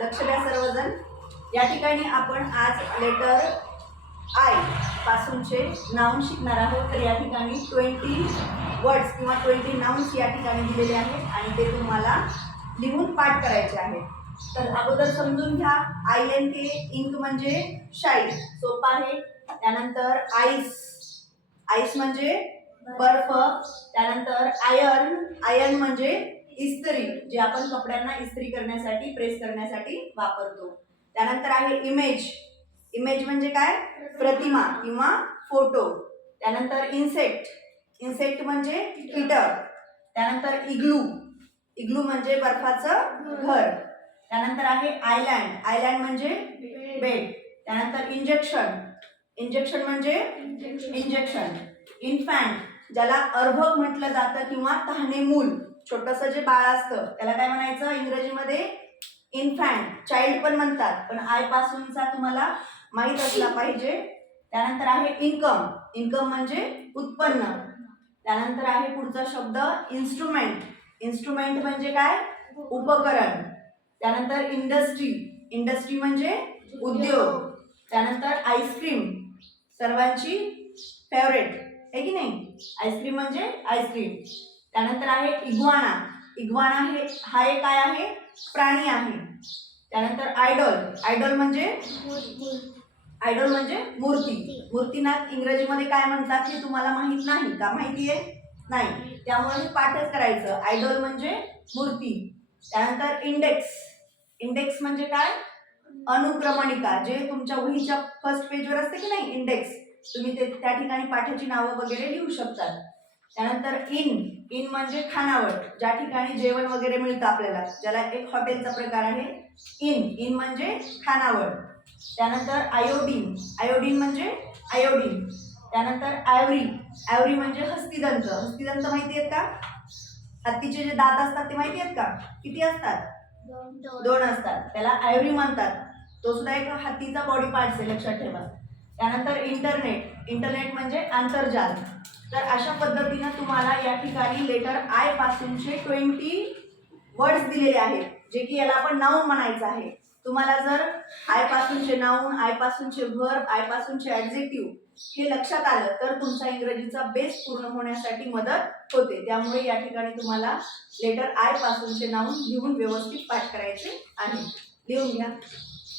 लक्ष द्या सर्वजण. या ठिकाणी आपण आज लेटर आय पासूनचे नाउन शिकणार आहोत. तर या ठिकाणी 20 वर्ड्स किंवा 20 नाउन्स या ठिकाणी दिलेले आहेत आणि ते तुम्हाला लिहून पाठ करायचे आहेत. तर अगोदर समजून घ्या. INK इंक म्हणजे शाई, सोपा आहे. त्यानंतर आईस, आईस म्हणजे बर्फ. त्यानंतर आयर्न म्हणजे इस्त्री, जे आपण कपड्यांना इस्त्री करण्यासाठी, प्रेस करण्यासाठी वापरतो. त्यानंतर आहे इमेज, इमेज म्हणजे काय, प्रतिमा किंवा फोटो. त्यानंतर इन्सेक्ट म्हणजे कीटक. त्यानंतर इग्लू म्हणजे बर्फाचं घर. त्यानंतर आहे आयलँड म्हणजे बेड. त्यानंतर इंजेक्शन म्हणजे इंजेक्शन. इन्फॅन्ट ज्याला अर्भक म्हटलं जातं किंवा तहाने मूल, छोटंसं जे बाळ असतं त्याला काय म्हणायचं इंग्रजीमध्ये, इन्फॅन्ट. चाइल्ड पण म्हणतात, पण आय पासूनचा तुम्हाला माहीत असला पाहिजे. त्यानंतर आहे इन्कम म्हणजे उत्पन्न. त्यानंतर आहे पुढचा शब्द इन्स्ट्रुमेंट म्हणजे काय, उपकरण. त्यानंतर इंडस्ट्री म्हणजे उद्योग. त्यानंतर आईस्क्रीम सर्वांची फेवरेट आहे की नाही, आईस्क्रीम म्हणजे आईस्क्रीम. त्यानंतर आहे इग्वाना हा एक काय आहे, प्राणी आहे. त्यानंतर आयडॉल म्हणजे मूर्तीनाथ इंग्रजीमध्ये काय म्हणतात हे तुम्हाला माहित नाही का, माहिती आहे नाही, त्यामुळे पाठच करायचं. आयडॉल म्हणजे मूर्ती. त्यानंतर इंडेक्स म्हणजे काय, अनुक्रमणिका, जे तुमच्या वहीच्या फर्स्ट पेजवर असते की नाही इंडेक्स, तुम्ही त्या ठिकाणी पाठाची नावं वगैरे लिहू शकतात. त्यानंतर इन म्हणजे खानावळ, ज्या ठिकाणी जेवण वगैरे मिळतं आपल्याला, ज्याला एक हॉटेलचा प्रकार आहे इन म्हणजे खानावळ. त्यानंतर आयोडीन म्हणजे आयोडीन. त्यानंतर ॲव्हरी म्हणजे हस्तिदंत माहिती आहेत का, हत्तीचे जे दात असतात ते माहिती आहेत का, किती असतात, 2 असतात, त्याला ॲव्हरी म्हणतात. तो सुद्धा एक हत्तीचा बॉडी पार्ट आहे, लक्षात ठेवा. त्यानंतर इंटरनेट म्हणजे आंतरजाल. तर अशा पद्धतीनं तुम्हाला या ठिकाणी लेटर आय पासूनचे 20 वर्ड्स दिलेले आहेत, जे की याला आपण नाउन म्हणायचं आहे. तुम्हाला जर आय पासूनचे नाउन, आय पासूनचे व्हर्ब, आय पासूनचे ॲडजेक्टिव्ह हे लक्षात आलं तर तुमचा इंग्रजीचा बेस पूर्ण होण्यासाठी मदत होते. त्यामुळे या ठिकाणी तुम्हाला लेटर आय पासूनचे नाउन लिहून व्यवस्थित पाठ करायचे आहे. लिहून घ्या.